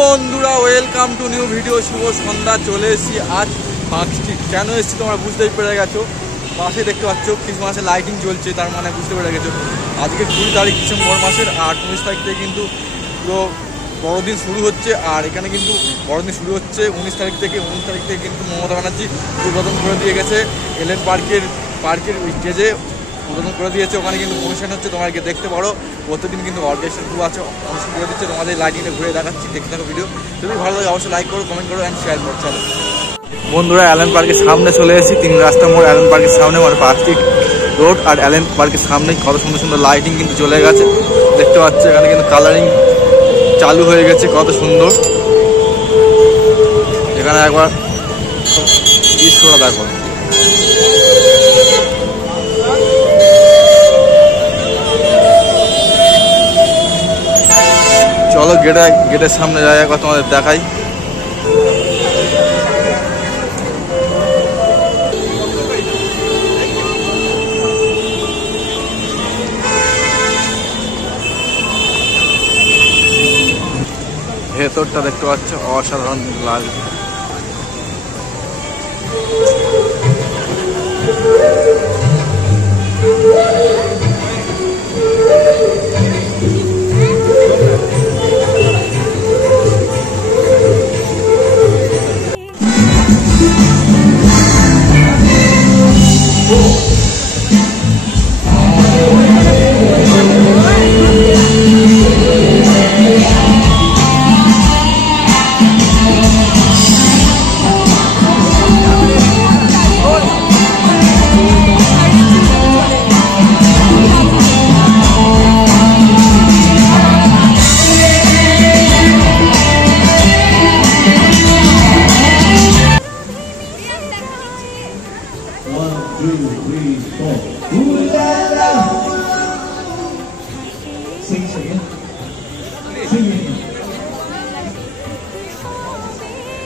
বন্ধুরা welcome to new video. শুভ সন্ধ্যা। চলে এসেছি আজ পার্ক স্ট্রিট। কেন এসেছি তোমরা বুঝতেই পেরে গেছো, পাশে দেখতে পাচ্ছ ক্রিসমাসের লাইটিং চলছে, তার মানে বুঝতে পেরে গেছো আজকে 20 তারিখ ডিসেম্বর মাসের। আর 19 তারিখ থেকে কিন্তু পুরো বড়দিন শুরু হচ্ছে। আর এখানে কিন্তু বড়দিন শুরু হচ্ছে 19 তারিখ থেকে। 19 তারিখ থেকে কিন্তু মমতা ব্যানার্জি উদ্বোধন করে দিয়ে গেছে এলএন পার্কের স্টেজে উদ্বোধন করে দিয়েছে। ওখানে কিন্তু অনুষ্ঠান হচ্ছে, তোমরা গিয়ে দেখতে পারো। প্রতিদিন কিন্তু অর্কেস্ট্রা গ্রুপ আছে, অনুষ্ঠান করে দিচ্ছে। তোমাদের লাইটিংটা ঘুরে দেখাচ্ছি, দেখতে থাকো ভিডিও। যদি ভালো লাগে অবশ্যই লাইক করো, কমেন্ট করো অ্যান্ড শেয়ার করো। চলো বন্ধুরা, অ্যালেন পার্কের সামনে চলে এসেছি। 3 রাস্তা মোড় অ্যালেন পার্কের সামনে, মানে পার্ক স্ট্রিট রোড। আর অ্যালেন পার্কের সামনে কত সুন্দর সুন্দর লাইটিং কিন্তু চলে গেছে, দেখতে পাচ্ছ। এখানে কিন্তু কালারিং চালু হয়ে গেছে, কত সুন্দর। এখানে একবার দৃশ্যটা দেখো। চলো গেটের সামনে যাই, একবার তোমাদের দেখাই। ভেতরটা দেখতে পাচ্ছ, অসাধারণ লাগছে।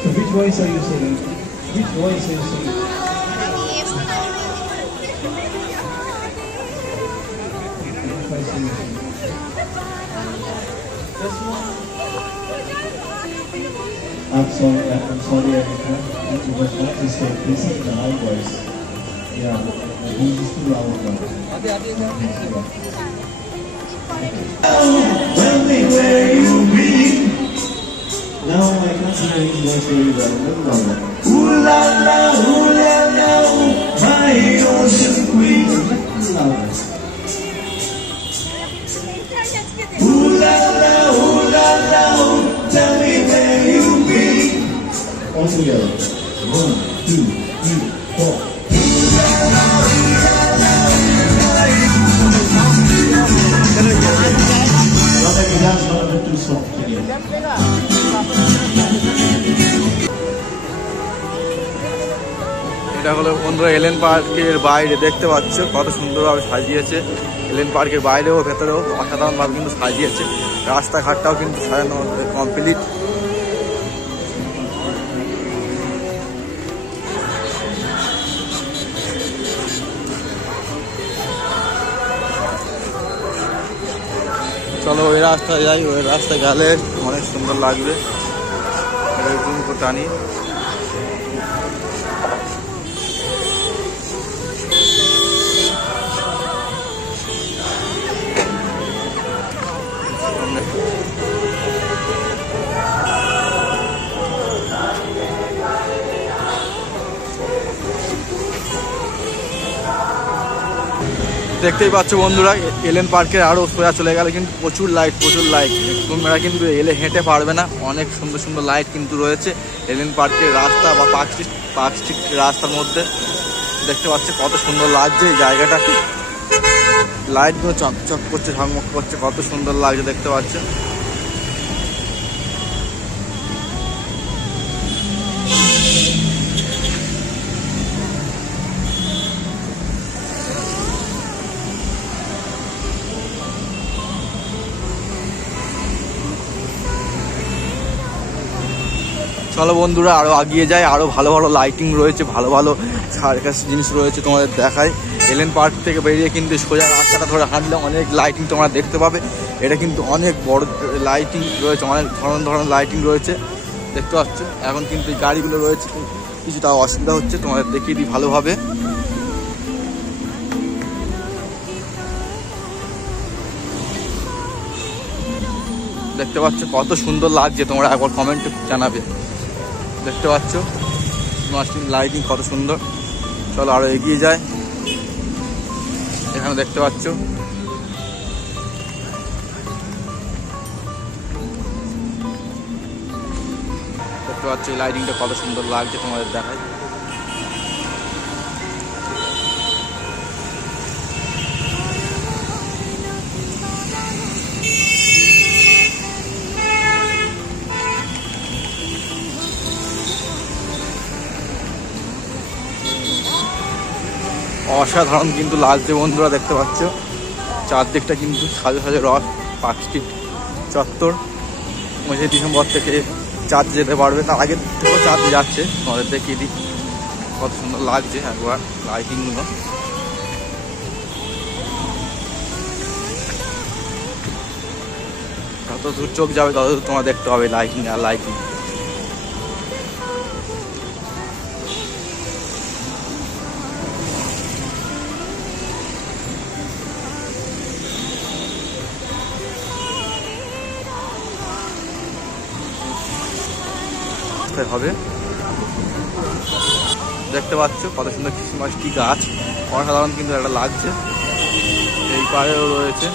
So which voice are you singing? Which voice are you singing? I'm sorry, Erica. I just want to say, please sing the high voice. Yeah, this is too loud now. Tell me where you been. Now I can't hear his voice very well. Ooh la la, ooh, my ocean queen. Louder. Ooh la la, tell me where you been. All together. 1, 2, 3, 4. এটা হলো বন্ধুরা LN পার্কের বাইরে, দেখতে পাচ্ছ কত সুন্দরভাবে সাজিয়েছে। এলএন পার্কের বাইরেও ভেতরেও অসাধারণভাবে কিন্তু সাজিয়েছে। রাস্তাঘাটটাও কিন্তু সাজানো কমপ্লিট। চলো ওই রাস্তায় যাই, ওই রাস্তায় গেলে অনেক সুন্দর লাগবে। জুম করে টানি। দেখতেই পাচ্ছ বন্ধুরা, এলএন পার্কের আরও সোজা চলে গেলে কিন্তু প্রচুর লাইট। তোমরা কিন্তু এলে হেঁটে পারবে না, অনেক সুন্দর সুন্দর লাইট কিন্তু রয়েছে এলএন পার্কের রাস্তা বা পার্ক স্ট্রিট রাস্তার মধ্যে। দেখতে পাচ্ছ কত সুন্দর লাগছে এই জায়গাটা, লাইটগুলো চকচক করছে, ঝকমক করছে, কত সুন্দর লাগছে দেখতে পাচ্ছ। চলো বন্ধুরা আরও এগিয়ে যায়, আরও ভালো ভালো লাইটিং রয়েছে, ভালো ভালো সার্কাস জিনিস রয়েছে, তোমাদের দেখায়। এলএন পার্ক থেকে বেরিয়ে কিন্তু সোজা রাস্তাটা ধরে হাঁটলে অনেক লাইটিং তোমরা দেখতে পাবে। এটা কিন্তু অনেক বড় লাইটিং রয়েছে, অনেক ধরনের লাইটিং রয়েছে দেখতে পাচ্ছ। এখন কিন্তু এই গাড়িগুলো রয়েছে কিছুটা অসুবিধা হচ্ছে, তোমাদের দেখিয়ে দিই ভালোভাবে। দেখতে পাচ্ছ কত সুন্দর লাগছে, তোমরা একবার কমেন্টে জানাবে। দেখতে পাচ্ছ লাইটিং কত সুন্দর। চলো আরো এগিয়ে যায়। এখানে দেখতে পাচ্ছ এই লাইটিংটা কত সুন্দর লাগছে, তোমাদের দেখাই। অসাধারণ কিন্তু লাগছে বন্ধুরা, দেখতে পাচ্ছ চারদিকটা কিন্তু সাজে সাজে রথ। পার্ক স্ট্রিট চত্বর 25 ডিসেম্বর থেকে চাঁদ যেতে পারবে, তার আগে থেকেও চাঁদ যাচ্ছে, তোমাদের দেখিয়ে দিই কত সুন্দর লাগছে একবার লাইটিংগুলো। যত দূর চোখ যাবে তত দূর তোমার দেখতে হবে লাইটিং আর লাইটিং। হবে দেখতে পাচ্ছ কত সুন্দর ক্রিসমাস ট্রি গাছ, অসাধারণ কিন্তু একটা লাগছে। এই পাড়েও রয়েছে।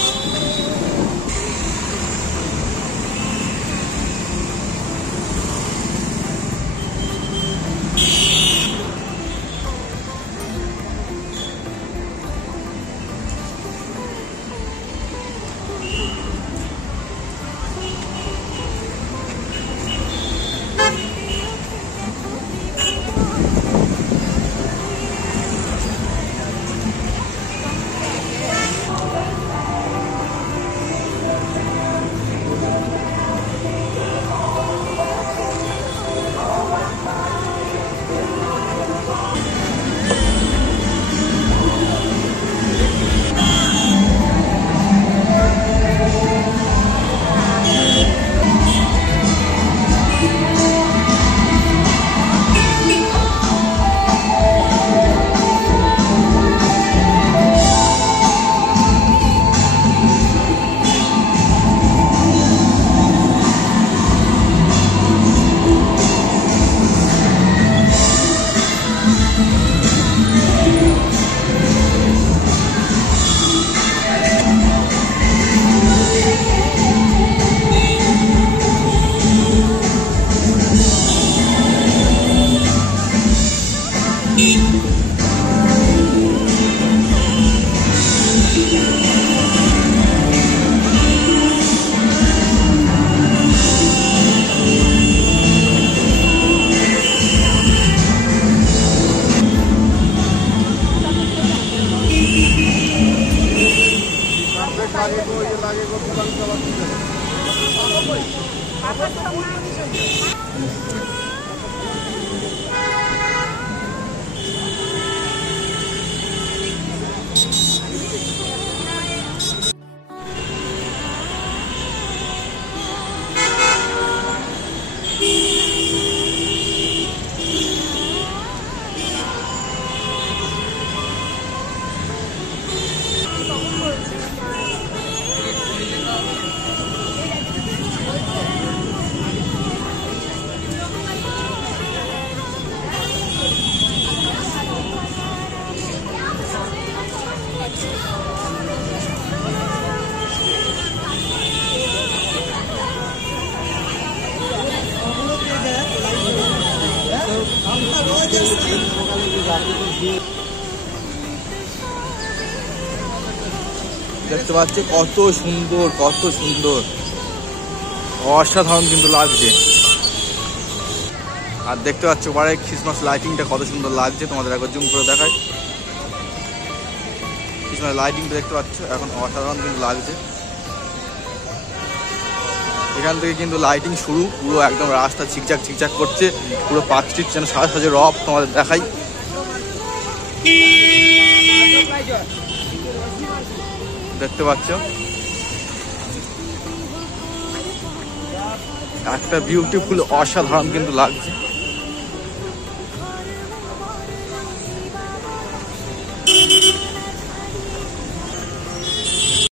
দেখতে পাচ্ছি কত সুন্দর, কত সুন্দর, অসাধারণ কিন্তু লাগছে। আর দেখতে পাচ্ছ ওপারে ক্রিসমাস লাইটিংটা কত সুন্দর লাগছে, তোমাদের একবার জুম করে দেখায়। ক্রিসমাস লাইটিংটা দেখতে পাচ্ছ এখন অসাধারণ কিন্তু লাগছে। এখান থেকে কিন্তু লাইটিং শুরু, পুরো একদম রাস্তা ঝিকঝাক ঝিকঝাক করছে, পুরো পার্ক স্ট্রিট যেন সাজে সাজে রব তোমাদের দেখাই। দেখতে পাচ্ছ একটা বিউটিফুল অসাধারণ কিন্তু লাগছে।